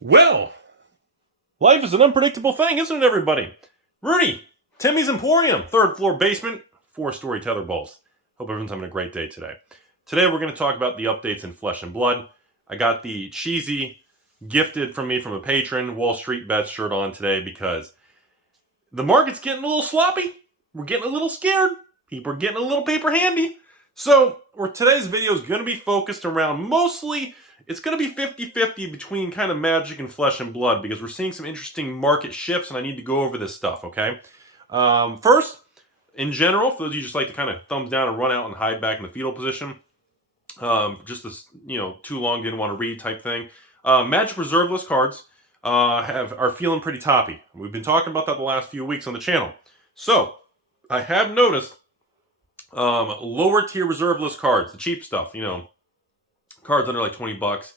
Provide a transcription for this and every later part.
Well, life is an unpredictable thing, isn't it, everybody? Rudy, Timmy's Emporium, third floor basement, 4-story tetherball's. Hope everyone's having a great day today. Today we're going to talk about the updates in Flesh and Blood. I got the cheesy gifted from me from a patron Wall Street Bets shirt on today because the market's getting a little sloppy. We're getting a little scared. People are getting a little paper handy. So today's video is going to be focused around mostly, it's going to be 50-50 between kind of Magic and Flesh and Blood because we're seeing some interesting market shifts and I need to go over this stuff, okay? First, in general, for those of you just like to kind of thumbs down and run out and hide back in the fetal position, just this, too long, didn't want to read type thing. Magic reserve list cards are feeling pretty toppy. We've been talking about that the last few weeks on the channel. So, I have noticed lower tier reserve list cards, the cheap stuff, cards under like 20 bucks,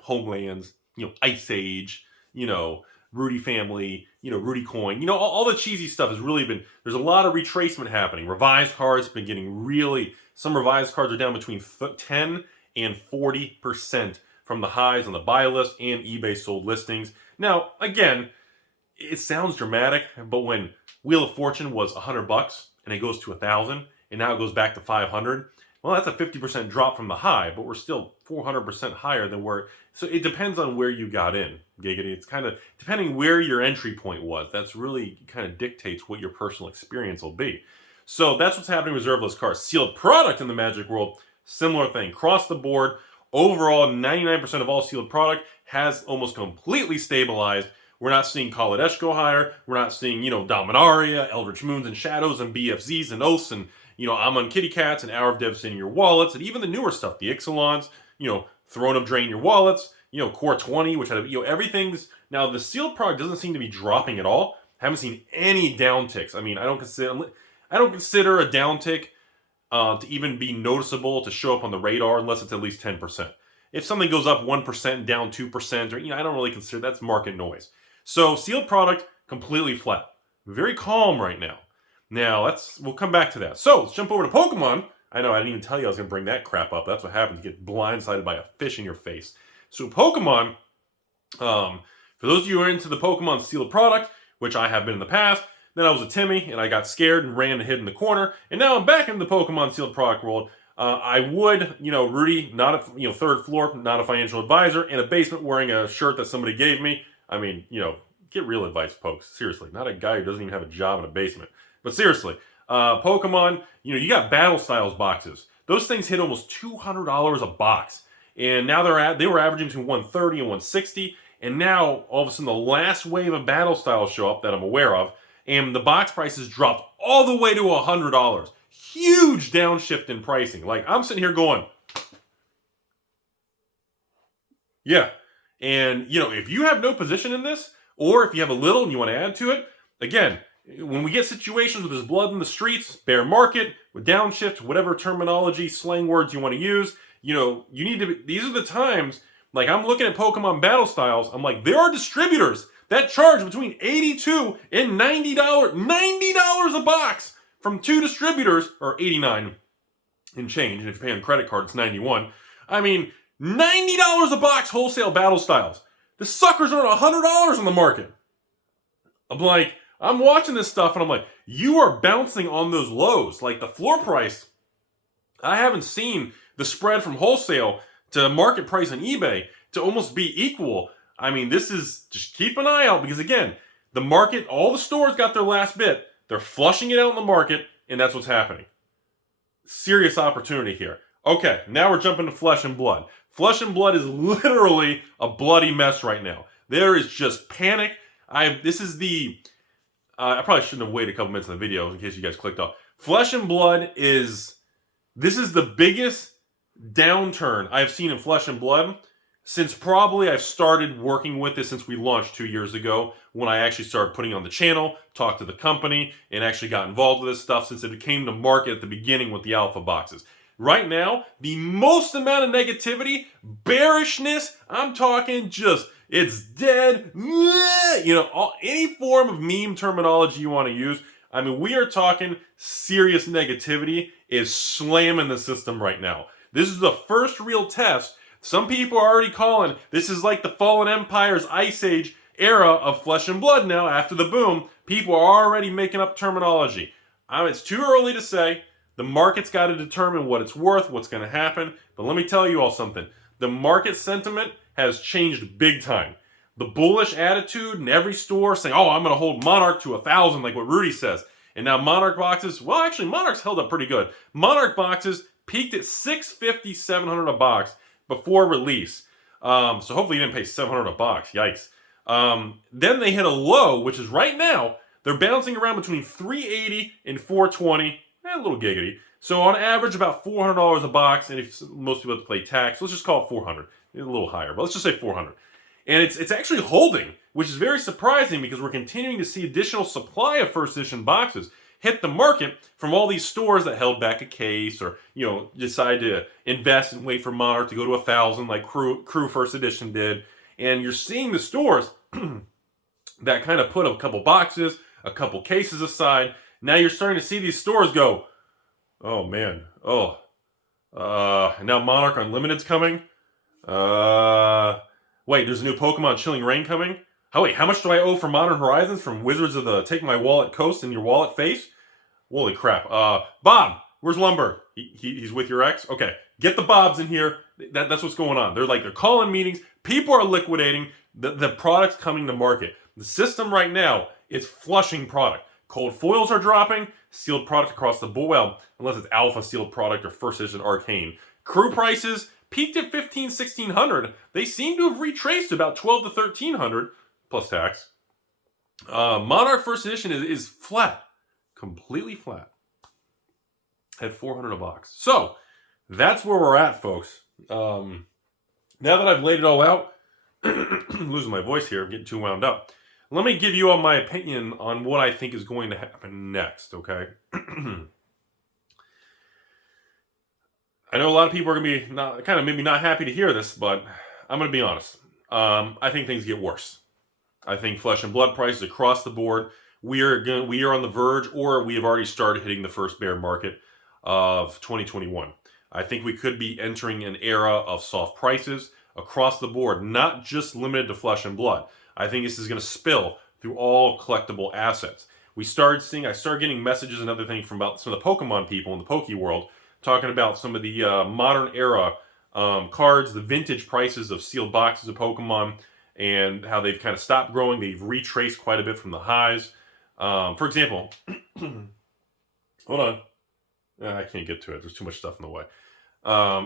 Homelands, Ice Age, Rudy Family, Rudy Coin, all the cheesy stuff has really been, there's a lot of retracement happening. Revised cards have been getting really, some revised cards are down between 10 and 40% from the highs on the buy list and eBay sold listings. Now, again, it sounds dramatic, but when Wheel of Fortune was 100 bucks and it goes to 1,000 and now it goes back to 500, well, that's a 50% drop from the high, but we're still 400% higher than where, so it depends on where you got in, Giggity. It's kind of, depending where your entry point was, that's really kind of dictates what your personal experience will be. So that's what's happening with reserve list cards. Sealed product in the Magic world, similar thing. Across the board, overall, 99% of all sealed product has almost completely stabilized. We're not seeing Kaladesh go higher. We're not seeing, Dominaria, Eldritch Moons and Shadows and BFZs and Oaths and, Amon Kitty Cats and Hour of Devs in your wallets, and even the newer stuff, the Ixalons, Throne of Drain your wallets, Core 20, which had, everything's, now the sealed product doesn't seem to be dropping at all. Haven't seen any downticks. I mean, I don't consider a downtick to even be noticeable to show up on the radar unless it's at least 10%. If something goes up 1%, down 2%, or, I don't really consider that's market noise. So sealed product, completely flat. Very calm right now. Now, we'll come back to that. So, let's jump over to Pokemon. I know, I didn't even tell you I was going to bring that crap up. That's what happens. You get blindsided by a fish in your face. So, Pokemon, for those of you who are into the Pokemon sealed product, which I have been in the past, then I was a Timmy, and I got scared and ran and hid in the corner, and now I'm back in the Pokemon sealed product world. I would, Rudy, not a, third floor, not a financial advisor, in a basement wearing a shirt that somebody gave me. I mean, get real advice, folks. Seriously, not a guy who doesn't even have a job in a basement. But seriously, Pokemon, you got Battle Styles boxes. Those things hit almost $200 a box. And now they were averaging between 130 and 160. And now, all of a sudden, the last wave of Battle Styles show up that I'm aware of. And the box prices dropped all the way to $100. Huge downshift in pricing. Like, I'm sitting here going, yeah. And, if you have no position in this, or if you have a little and you want to add to it, again, when we get situations where there's blood in the streets, bear market, with downshift, whatever terminology, slang words you want to use, you need to be, these are the times, like I'm looking at Pokemon Battle Styles, I'm like, there are distributors that charge between $82 and $90 a box from 2 distributors, or $89 and change, and if you pay on credit card, it's $91. I mean, $90 a box wholesale Battle Styles. The suckers are $100 on the market. I'm watching this stuff and I'm like, you are bouncing on those lows. Like the floor price, I haven't seen the spread from wholesale to market price on eBay to almost be equal. I mean, this is, just keep an eye out because again, the market, all the stores got their last bit. They're flushing it out in the market and that's what's happening. Serious opportunity here. Okay, now we're jumping to Flesh and Blood. Flesh and Blood is literally a bloody mess right now. There is just panic. I probably shouldn't have waited a couple minutes in the video in case you guys clicked off. Flesh and Blood this is the biggest downturn I've seen in Flesh and Blood since probably I've started working with this since we launched 2 years ago when I actually started putting on the channel, talked to the company, and actually got involved with this stuff since it came to market at the beginning with the alpha boxes. Right now, the most amount of negativity, bearishness, I'm talking just, it's dead, any form of meme terminology you want to use. I mean, we are talking serious negativity is slamming the system right now. This is the first real test Some people are already calling this is like the Fallen Empire's Ice Age era of Flesh and Blood now after the boom. People are already making up terminology. It's too early to say. The market's got to determine what it's worth, what's going to happen. But let me tell you all something. The market sentiment has changed big time. The bullish attitude in every store saying, oh, I'm going to hold Monarch to 1,000 like what Rudy says. And now Monarch boxes, well, actually Monarch's held up pretty good. Monarch boxes peaked at $650, $700 a box before release. So hopefully you didn't pay $700 a box. Yikes. Then they hit a low, which is right now, they're bouncing around between $380 and $420. A little giggity. So on average, about $400 a box. And if most people have to pay tax, let's just call it $400. It's a little higher, but let's just say $400. And it's actually holding, which is very surprising because we're continuing to see additional supply of first edition boxes hit the market from all these stores that held back a case or, decide to invest and wait for Monarch to go to 1,000 like Crew First Edition did. And you're seeing the stores that kind of put a couple boxes, a couple cases aside. Now you're starting to see these stores go, oh man, and now Monarch Unlimited's coming. Wait, there's a new Pokemon Chilling Reign coming? Oh wait, how much do I owe for Modern Horizons from Wizards of the Take My Wallet Coast and Your Wallet Face? Holy crap. Bob, where's Lumber? He's with your ex? Okay, get the Bobs in here. That's what's going on. They're calling meetings. People are liquidating. The product's coming to market. The system right now is flushing product. Cold foils are dropping. Sealed product across the board. Well, unless it's alpha sealed product or first edition arcane. Crew prices peaked at $1,500, $1,600. They seem to have retraced about $1,200 to $1,300 plus tax. Monarch First Edition is flat, completely flat at $400 a box. So that's where we're at, folks. Now that I've laid it all out, losing my voice here, I'm getting too wound up. Let me give you all my opinion on what I think is going to happen next. Okay. I know a lot of people are going to be maybe not happy to hear this, but I'm going to be honest. I think things get worse. I think Flesh and Blood prices across the board, we are on the verge, or we have already started hitting the first bear market of 2021. I think we could be entering an era of soft prices across the board, not just limited to Flesh and Blood. I think this is going to spill through all collectible assets. I started getting messages and other things from about some of the Pokemon people in the Poke world, talking about some of the modern era cards, the vintage prices of sealed boxes of Pokemon, and how they've kind of stopped growing. They've retraced quite a bit from the highs. For example, hold on. I can't get to it. There's too much stuff in the way.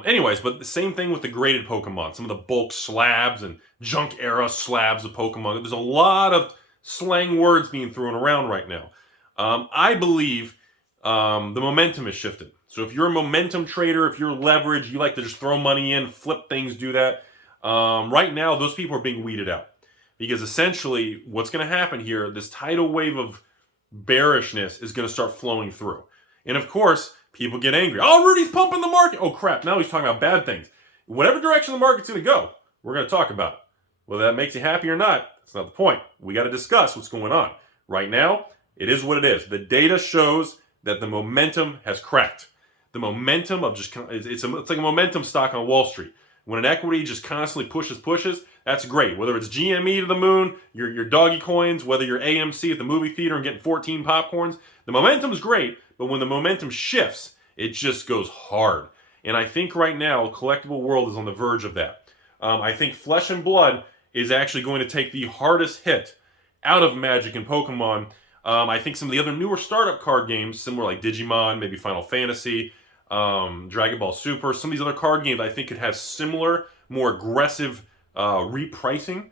Anyways, but the same thing with the graded Pokemon. Some of the bulk slabs and junk era slabs of Pokemon. There's a lot of slang words being thrown around right now. I believe the momentum has shifted. So if you're a momentum trader, if you're leveraged, you like to just throw money in, flip things, do that. Right now, those people are being weeded out. Because essentially, what's going to happen here, this tidal wave of bearishness is going to start flowing through. And of course, people get angry. Oh, Rudy's pumping the market. Oh, crap. Now he's talking about bad things. Whatever direction the market's going to go, we're going to talk about it. Whether that makes you happy or not, that's not the point. We got to discuss what's going on. Right now, it is what it is. The data shows that the momentum has cracked. The momentum of it's like a momentum stock on Wall Street. When an equity just constantly pushes, that's great. Whether it's GME to the moon, your doggy coins, whether you're AMC at the movie theater and getting 14 popcorns, the momentum's great, but when the momentum shifts, it just goes hard. And I think right now, collectible world is on the verge of that. I think Flesh and Blood is actually going to take the hardest hit out of Magic and Pokemon. I think some of the other newer startup card games, similar like Digimon, maybe Final Fantasy, Dragon Ball Super, some of these other card games I think could have similar, more aggressive repricing.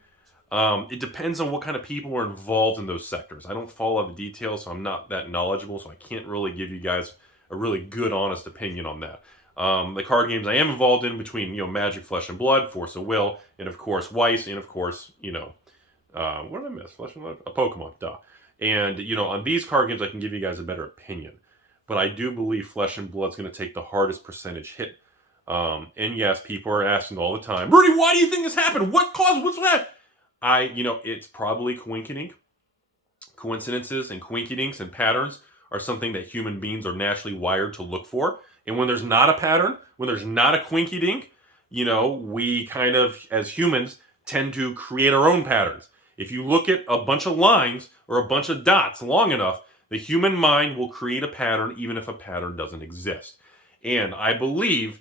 It depends on what kind of people are involved in those sectors. I don't follow the details, so I'm not that knowledgeable, so I can't really give you guys a really good, honest opinion on that. The card games I am involved in between, Magic, Flesh and Blood, Force of Will, and of course Weiss, and of course, what did I miss? Flesh and Blood? A Pokemon, duh. And, on these card games, I can give you guys a better opinion. But I do believe Flesh and Blood's going to take the hardest percentage hit. And yes, people are asking all the time, Rudy, why do you think this happened? What's that? It's probably coincidences and coinkydinks and patterns are something that human beings are naturally wired to look for. And when there's not a pattern, when there's not a quinky-dink, you know, we kind of, as humans, tend to create our own patterns. If you look at a bunch of lines or a bunch of dots long enough, the human mind will create a pattern even if a pattern doesn't exist. And I believe,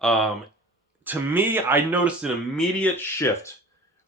to me, I noticed an immediate shift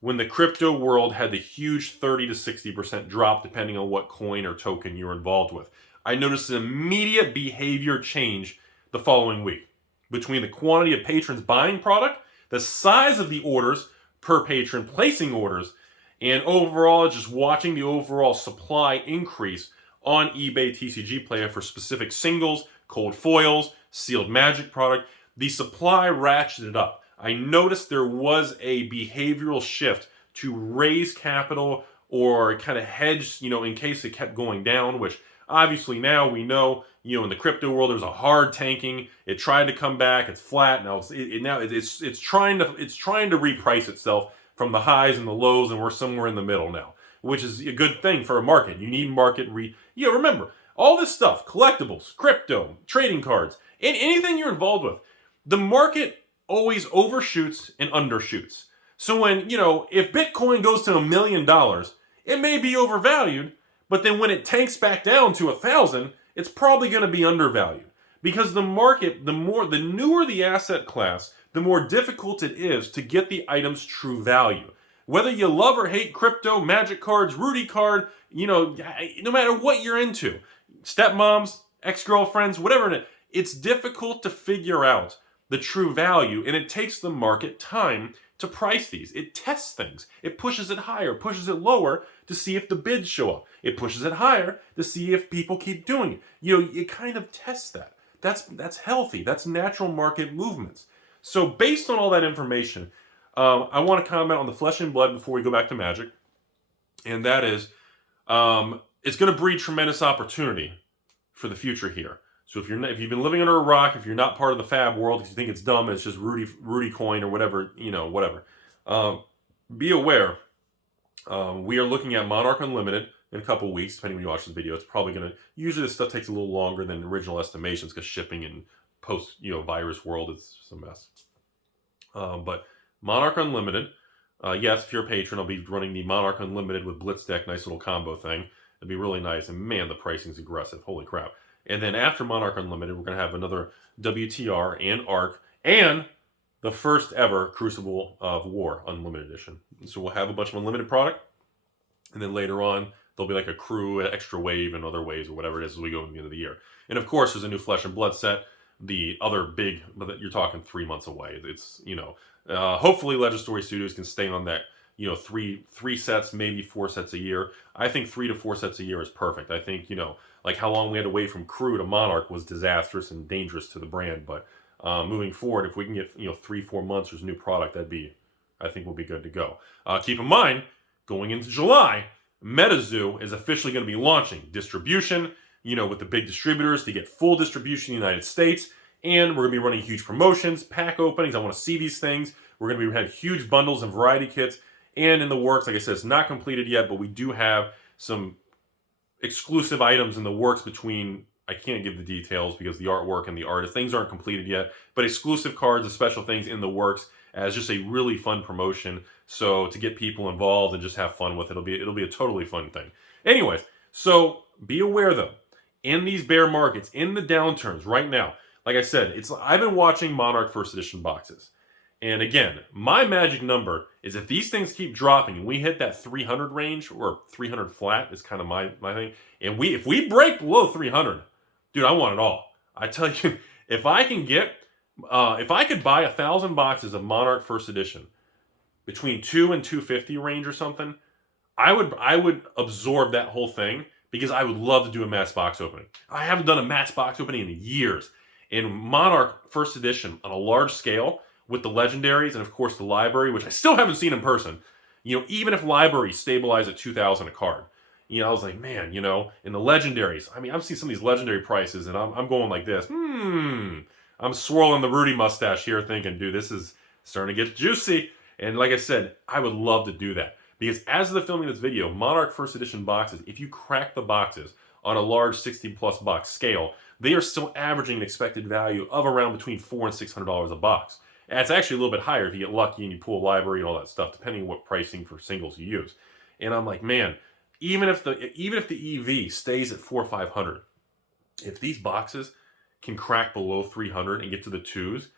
when the crypto world had the huge 30 to 60% drop depending on what coin or token you're involved with. I noticed an immediate behavior change the following week between the quantity of patrons buying product, the size of the orders per patron placing orders, and overall just watching the overall supply increase on eBay TCG Player for specific singles, cold foils, sealed magic product. The supply ratcheted up. I noticed there was a behavioral shift to raise capital or kind of hedge, you know, in case it kept going down, which obviously now we know, you know, in the crypto world there's a hard tanking. It tried to come back, it's flat now. It's trying to reprice itself from the highs and the lows, and we're somewhere in the middle now, which is a good thing for a market. You need market remember all this stuff, collectibles, crypto, trading cards, and anything you're involved with. The market always overshoots and undershoots. So when, you know, if Bitcoin goes to $1 million, it may be overvalued, but then when it tanks back down to 1,000, it's probably going to be undervalued. Because the market, the newer the asset class, the more difficult it is to get the item's true value. Whether you love or hate crypto, magic cards, Rudy card, you know, no matter what you're into, stepmoms, ex-girlfriends, whatever, it's difficult to figure out the true value, and it takes the market time to price these. It tests things. It pushes it higher, pushes it lower to see if the bids show up. It pushes it higher to see if people keep doing it. You know, you kind of test that. That's healthy. That's natural market movements. So based on all that information, I want to comment on the flesh and blood before we go back to magic, and that is, it's going to breed tremendous opportunity for the future here. So if you've been living under a rock, if you're not part of the fab world, if you think it's dumb, it's just Rudy coin or whatever, you know, whatever. Be aware, we are looking at Monarch Unlimited in a couple weeks, depending when you watch this video. It's probably going to, usually this stuff takes a little longer than original estimations because shipping in post, you know, virus world is just a mess. But Monarch Unlimited, yes, if you're a patron, I'll be running the Monarch Unlimited with Blitz Deck, nice little combo thing. It'd be really nice, and man, the pricing's aggressive. Holy crap. And then after Monarch Unlimited, we're going to have another WTR and ARC and the first ever Crucible of War Unlimited Edition. So we'll have a bunch of unlimited product, and then later on, there'll be like a crew, an extra wave, and other waves, or whatever it is as we go to the end of the year. And of course, there's a new Flesh and Blood set. The other big, but you're talking 3 months away. It's, you know, hopefully Legend Story Studios can stay on that, you know, three sets, maybe 4 sets a year. I think 3 to 4 sets a year is perfect. I think, you know, like how long we had to wait from Crew to Monarch was disastrous and dangerous to the brand. But moving forward, if we can get, you know, 3-4 months there's new product, I think we'll be good to go. Keep in mind, going into July, MetaZoo is officially going to be launching distribution, you know, with the big distributors to get full distribution in the United States. And we're going to be running huge promotions, pack openings. I want to see these things. We're going to be having huge bundles and variety kits. And in the works, like I said, it's not completed yet, but we do have some exclusive items in the works between, I can't give the details because the artwork and the artist, things aren't completed yet, but exclusive cards and special things in the works as just a really fun promotion. So to get people involved and just have fun with it, it'll be a totally fun thing. Anyways, so be aware though, in these bear markets, in the downturns right now, like I said, I've been watching Monarch First Edition boxes. And again, my magic number is if these things keep dropping and we hit that 300 range, or 300 flat is kind of my thing, and if we break below 300, dude, I want it all. I tell you, if I could buy 1,000 boxes of Monarch First Edition between 2 and 250 range or something, I would absorb that whole thing because I would love to do a mass box opening. I haven't done a mass box opening in years. In Monarch First Edition on a large scale, with the legendaries and of course the library, which I still haven't seen in person, you know, even if libraries stabilize at 2,000 a card, you know, I was like, man, you know, in the legendaries, I mean, I've seen some of these legendary prices and I'm going like this, I'm swirling the Rudy mustache here thinking, dude, this is starting to get juicy. And like I said, I would love to do that because as of the filming of this video, Monarch First Edition boxes, if you crack the boxes on a large 60 plus box scale, they are still averaging an expected value of around between $400 and $600 a box. And it's actually a little bit higher if you get lucky and you pull a library and all that stuff, depending on what pricing for singles you use. And I'm like, man, even if the EV stays at 400 or 500, if these boxes can crack below 300 and get to the twos,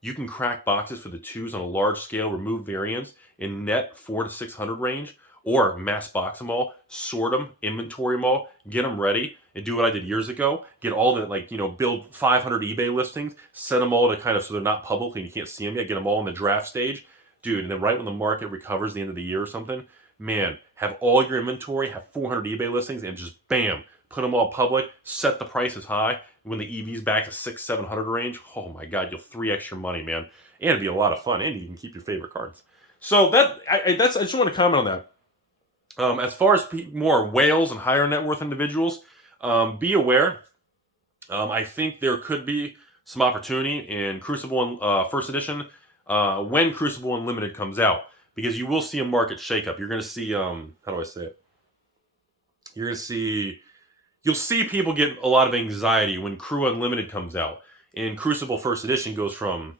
you can crack boxes for the twos on a large scale, remove variants in net 400 to 600 range, or mass box them all, sort them, inventory them all, get them ready, and do what I did years ago. Get all the, like, build 500 eBay listings, set them all to kind of so they're not public and you can't see them yet, get them all in the draft stage. Dude, and then right when the market recovers the end of the year or something, man, have all your inventory, have 400 eBay listings, and just bam, put them all public, set the prices high. When the EV's back to 600-700 range, oh my God, you'll 3x your money, man. And it'd be a lot of fun, and you can keep your favorite cards. So I just want to comment on that. As far as more whales and higher net worth individuals, be aware. I think there could be some opportunity in Crucible First Edition when Crucible Unlimited comes out, because you will see a market shakeup. You're going to see, how do I say it? You'll see people get a lot of anxiety when Crew Unlimited comes out. And Crucible First Edition goes from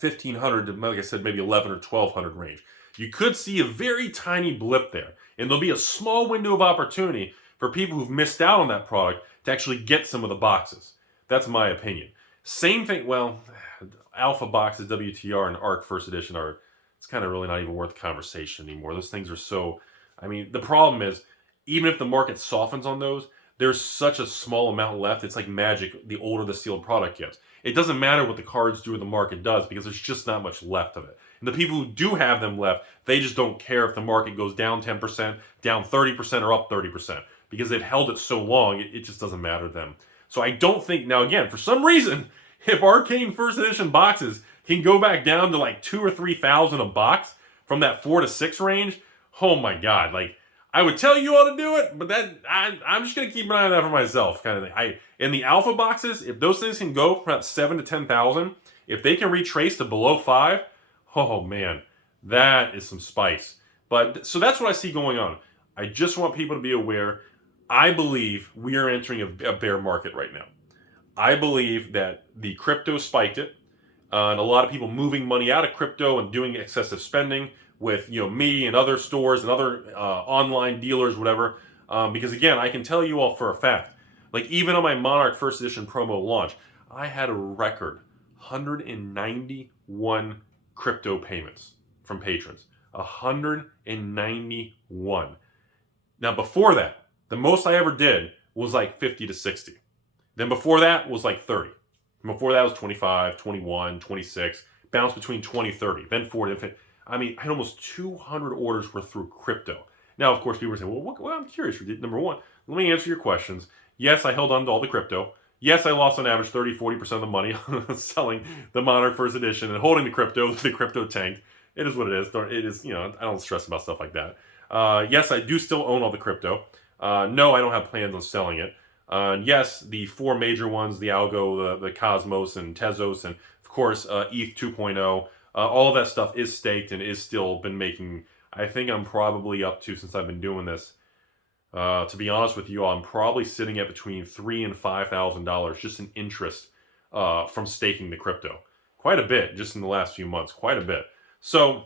1,500 to, like I said, maybe 1,100 or 1,200 range. You could see a very tiny blip there. And there'll be a small window of opportunity for people who've missed out on that product to actually get some of the boxes. That's my opinion. Same thing, well, Alpha boxes, WTR, and ARC First Edition it's kind of really not even worth conversation anymore. Those things are so, the problem is, even if the market softens on those, there's such a small amount left. It's like magic the older the sealed product gets. It doesn't matter what the cards do or the market does, because there's just not much left of it. And the people who do have them left, they just don't care if the market goes down 10%, down 30%, or up 30%. Because they've held it so long, it just doesn't matter to them. So I don't think, now again, for some reason, if Arcane First Edition boxes can go back down to like 2,000 or 3,000 a box from that 4 to 6 range, oh my God, like, I would tell you all to do it, but I'm just going to keep an eye on that for myself, kind of thing. In the Alpha boxes, if those things can go from about 7 to 10,000, if they can retrace to below 5, oh man, that is some spice. But so that's what I see going on. I just want people to be aware. I believe we are entering a bear market right now. I believe that the crypto spiked it, and a lot of people moving money out of crypto and doing excessive spending with me and other stores and other online dealers, whatever. Because again, I can tell you all for a fact, like even on my Monarch First Edition promo launch, I had a record 191 crypto payments from patrons. 191. Now before that, the most I ever did was like 50 to 60. Then before that was like 30. Before that was 25, 21, 26, bounced between 20, 30, then 40. I had almost 200 orders were through crypto. Now, of course, people are saying, well, I'm curious. Number one, let me answer your questions. Yes, I held on to all the crypto. Yes, I lost on average 30, 40% of the money selling the Monarch First Edition and holding the crypto. The crypto tanked. It is what it is. It is, I don't stress about stuff like that. Yes, I do still own all the crypto. No, I don't have plans on selling it. Yes, the 4 major ones, the Algo, the Cosmos, and Tezos, and of course, ETH 2.0, all of that stuff is staked and is still been making, I think I'm probably up to, since I've been doing this, to be honest with you all, I'm probably sitting at between $3,000 and $5,000 just in interest from staking the crypto. Quite a bit just in the last few months, quite a bit. So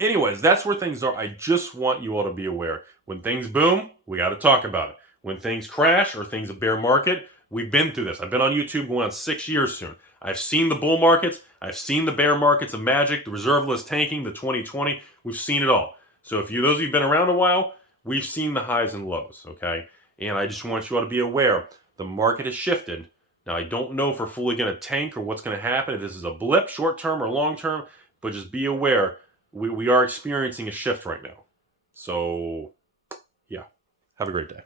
anyways, that's where things are. I just want you all to be aware. When things boom, we got to talk about it. When things crash or things a bear market, we've been through this. I've been on YouTube going on 6 years soon. I've seen the bull markets. I've seen the bear markets of Magic, the reserve list tanking, the 2020. We've seen it all. So if those of you have been around a while, we've seen the highs and lows, okay? And I just want you all to be aware. The market has shifted. Now, I don't know if we're fully going to tank or what's going to happen, if this is a blip, short-term or long-term, but just be aware, we are experiencing a shift right now. So, yeah, have a great day.